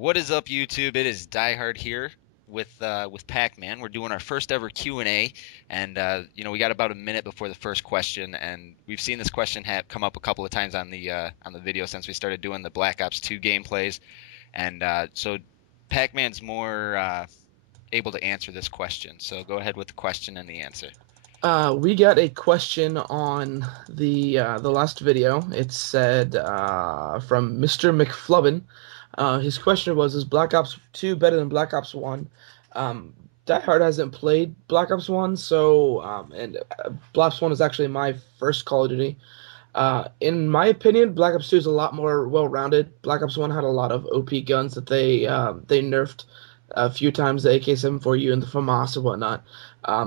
What is up, YouTube? It is Die Hard here with Pac-Man. We're doing our first ever Q&A, and we got about a minute before the first question, and we've seen this question come up a couple of times on the video since we started doing the Black Ops 2 gameplays, and so Pac-Man's more able to answer this question. So go ahead with the question and the answer. We got a question on the last video. It said from Mr. McFlubbin. His question was, is Black Ops 2 better than Black Ops 1? Die Hard hasn't played Black Ops 1, so Black Ops 1 is actually my first Call of Duty. In my opinion, Black Ops 2 is a lot more well-rounded. Black Ops 1 had a lot of OP guns that they nerfed a few times, the AK-74U and the FAMAS and whatnot.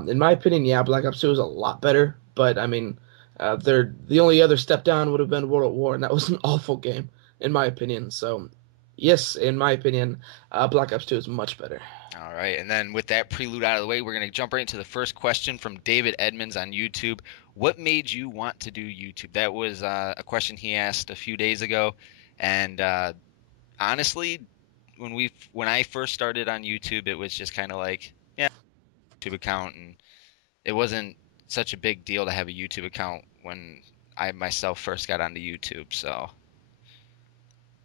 In my opinion, yeah, Black Ops 2 is a lot better, but I mean, the only other step down would have been World at War, and that was an awful game, in my opinion. So, yes, in my opinion, Black Ops 2 is much better. All right, and then with that prelude out of the way, we're going to jump right into the first question from David Edmonds on YouTube. What made you want to do YouTube? That was a question he asked a few days ago, and honestly, when I first started on YouTube, it was just kind of like, yeah, YouTube account, and it wasn't such a big deal to have a YouTube account when I myself first got onto YouTube. So,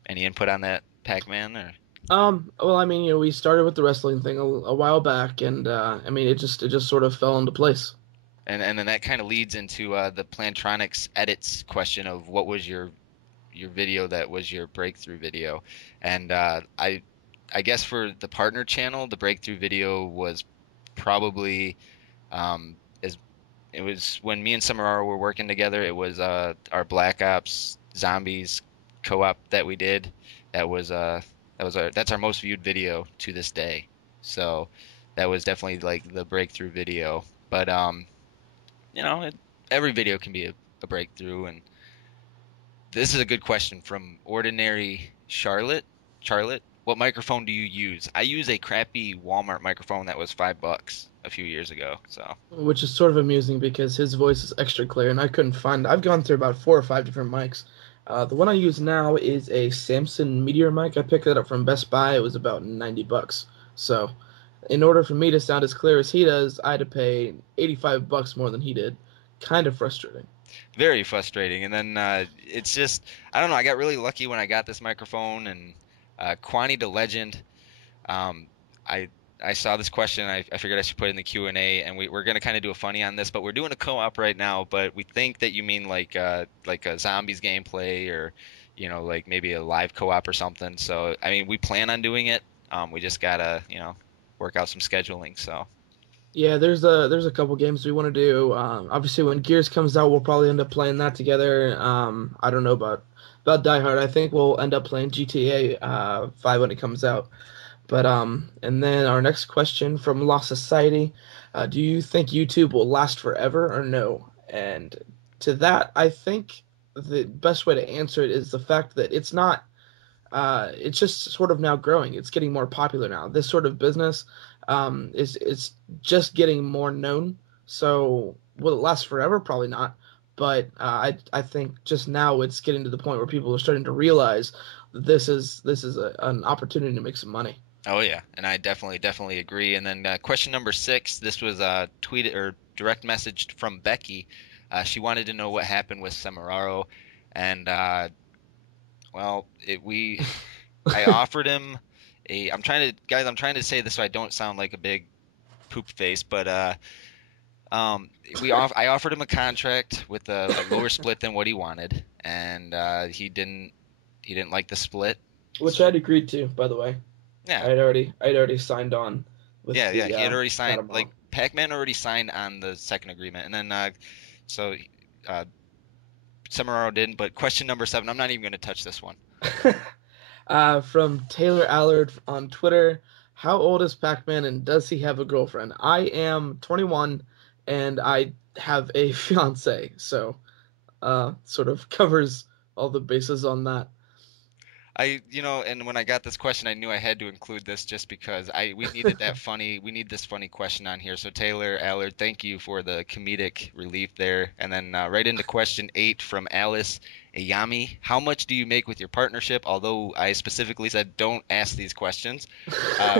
any input on that, Pac-Man? Or Well, I mean, we started with the wrestling thing a while back, and I mean, it just sort of fell into place. and then that kind of leads into the Plantronics edits question of what was your video that was your breakthrough video, and I guess for the partner channel, the breakthrough video was probably it was when me and Samararo were working together. It was our Black Ops Zombies co-op that we did. That's our most viewed video to this day. So that was definitely like the breakthrough video. But every video can be a breakthrough. And this is a good question from Ordinary Charlotte. Charlotte, what microphone do you use? I use a crappy Walmart microphone that was $5 a few years ago. So, Which is sort of amusing because his voice is extra clear, and I couldn't find. I've gone through about 4 or 5 different mics. The one I use now is a Samson Meteor mic. I picked it up from Best Buy. It was about $90. So, in order for me to sound as clear as he does, I had to pay $85 more than he did. Kind of frustrating. very frustrating. And then it's just, I don't know. I got really lucky when I got this microphone, and Kwani the Legend. I saw this question. I figured I should put it in the Q&A, and we're going to kind of do a funny on this, but we're doing a co-op right now. But we think that you mean like a zombies gameplay, or like maybe a live co-op or something. So I mean, we plan on doing it. We just gotta work out some scheduling. So Yeah, there's a couple games we want to do. Obviously, when Gears comes out, we'll probably end up playing that together. I don't know about Die Hard. I think we'll end up playing GTA 5 when it comes out. But and then our next question from Lost Society: do you think YouTube will last forever or no? And to that, I think the best way to answer it is the fact that it's not. It's just sort of now growing. It's getting more popular now. This sort of business is just getting more known. So will it last forever? Probably not. But I think just now it's getting to the point where people are starting to realize that this is an opportunity to make some money. oh yeah, and I definitely agree. And then question number 6. This was tweeted or direct messaged from Becky. She wanted to know what happened with Samararo, and I offered him I'm trying to say this so I don't sound like a big poop face, but I offered him a contract with a lower split than what he wanted, and he didn't like the split. Which I'd agreed to, by the way. Yeah. I'd already signed on with Yeah, the, he had already signed, Catamount. like Pac-Man already signed on the second agreement, and then Samararo didn't. But question number 7, I'm not even going to touch this one. From Taylor Allard on Twitter: how old is Pac-Man and does he have a girlfriend? I am 21 and I have a fiance, so sort of covers all the bases on that. And when I got this question, I knew I had to include this just because we needed we need this funny question on here. So Taylor Allard, thank you for the comedic relief there. And then right into question 8 from Alice Yami, how much do you make with your partnership? Although I specifically said don't ask these questions,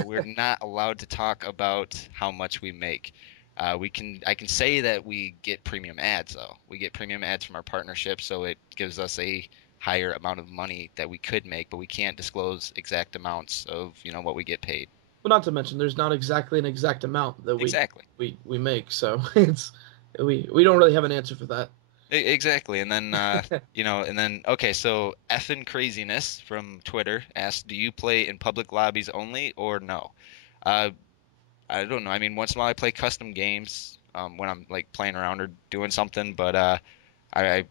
we're not allowed to talk about how much we make. I can say that we get premium ads though. We get premium ads from our partnership, so it gives us a higher amount of money that we could make, but we can't disclose exact amounts of, what we get paid. Well, not to mention, there's not exactly an exact amount that Exactly. we make, so we don't really have an answer for that. Exactly. And then okay, so effing craziness from Twitter asked, "Do you play in public lobbies only or no?" Uh, I don't know. I mean, once in a while I play custom games when I'm like playing around or doing something, but I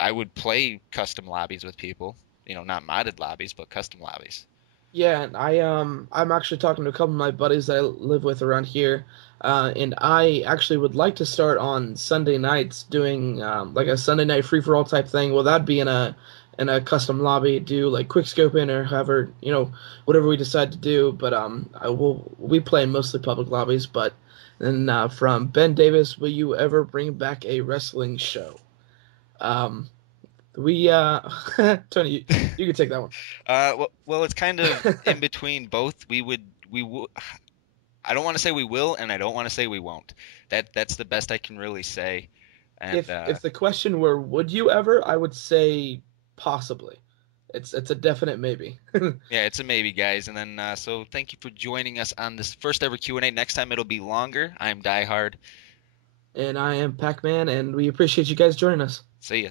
I would play custom lobbies with people. Not modded lobbies, but custom lobbies. Yeah, and I'm actually talking to a couple of my buddies that I live with around here, and I actually would like to start on Sunday nights doing like a Sunday night free for all type thing. Well, that'd be in a custom lobby, do like quickscoping or however whatever we decide to do. But we'll be playing mostly public lobbies. But then from Ben Davis, will you ever bring back a wrestling show? Um, we Tony, you can take that one. Well, it's kind of in between both. We would. I don't want to say we will, and I don't want to say we won't. That's the best I can really say. And If the question were would you ever, I would say possibly. It's a definite maybe. yeah, it's a maybe, guys. And then so thank you for joining us on this first ever Q&A. Next time it'll be longer. I'm Die Hard. And I am Pac-Man, and we appreciate you guys joining us. See ya.